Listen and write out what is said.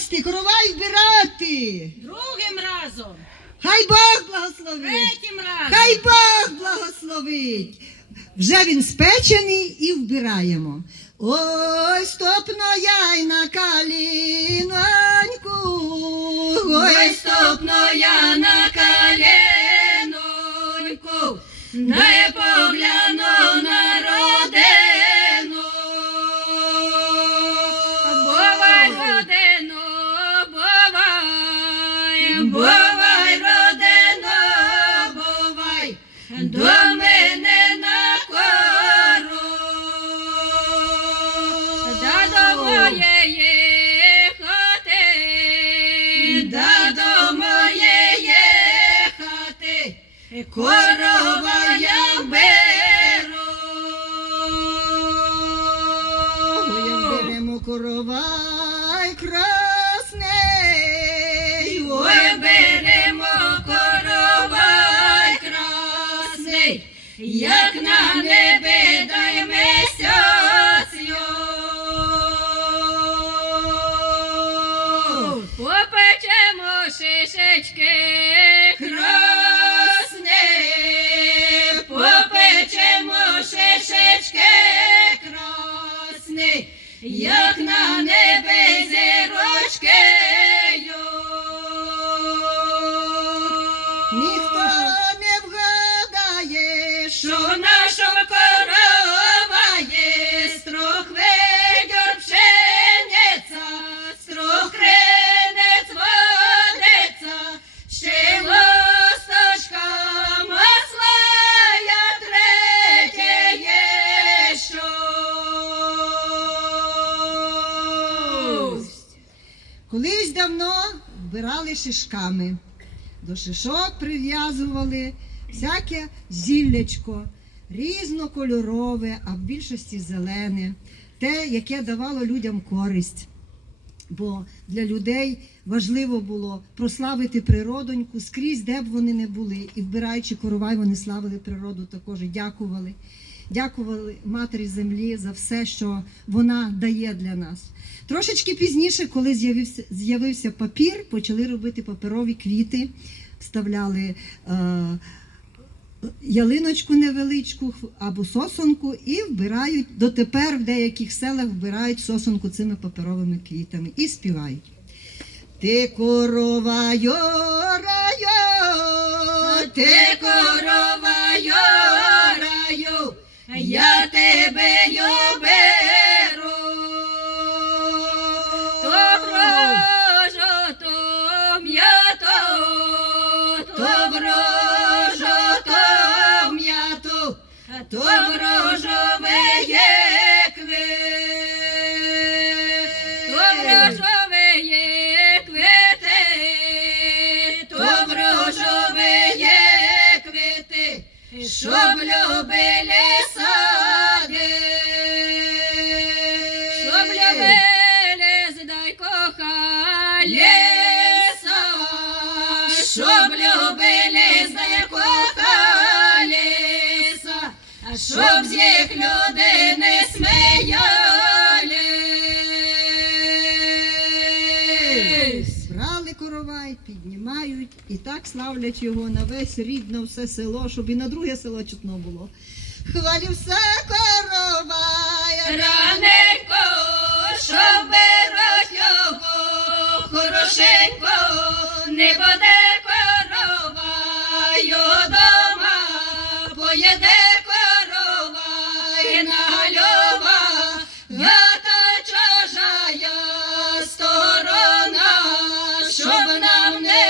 їсти, коровай вбирати. Другим разом, Хай Бог благословить. третім разом. Хай Бог благословить. Вже він спечений і вбираємо. Ой, стопно я й на каліноньку. Ой, стопно я на коленоньку, не погляну бувай, родино, бувай, до мене на кору. Да до моєї хати, да до моєї хати, корова я беру. Ой, беремо коровай красний. Як на небі дай місяцю. Попечемо шишечки Колись давно вбирали шишками. До шишок прив'язували всяке зіллячко, різнокольорове, а в більшості зелене, те, яке давало людям користь. Бо для людей важливо було прославити природоньку скрізь, де б вони не були. І вбираючи коровай, вони славили природу також і дякували. Дякували Матері Землі за все, що вона дає для нас. Трошечки пізніше, коли з'явився, з'явився папір, почали робити паперові квіти, вставляли е, ялиночку невеличку або сосонку і вбирають, дотепер в деяких селах вбирають сосонку цими паперовими квітами і співають. Ти корова йора, Ти корова йораю, я тебе йо беру. То м'ято, то брожо, то м'ято, то брожове є кви. То брожове є квіти, то брожове є квіти, щоб любили Щоб любили, щоб любили, здай кохали а щоб з їх люди не сміялись. Брали коровай, піднімають і так славлять його на весь рідно все село, щоб і на друге село чутно було. Хвалівся коровай, Раненько, щоб бережного, хорошенько не буде корова, його дома поїде корова, гальова, я та чужая сторона, щоб нам не.